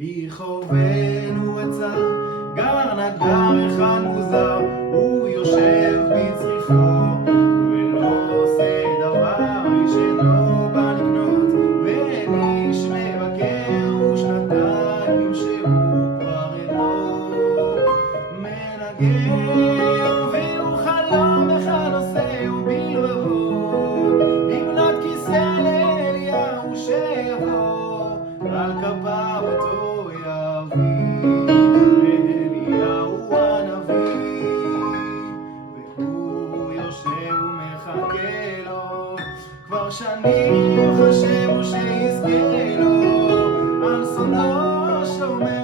בחורבנו עצר, גר נגר אחד מוזר, הוא יושב בצריפו, ולא עושה דבר, איש אינו בא לקנות, ואין איש מבקר, ושנתיים שהוא כבר אינו מנגר, והוא חלום אחד עושה, ובלבבו, לבנות כיסא לאליהו שיבוא, על כפיו אותו יביא לאליהו הנביא, והוא יושב ומחכה לו, כבר שנים חשבו שיזכה לו, על סודו שומר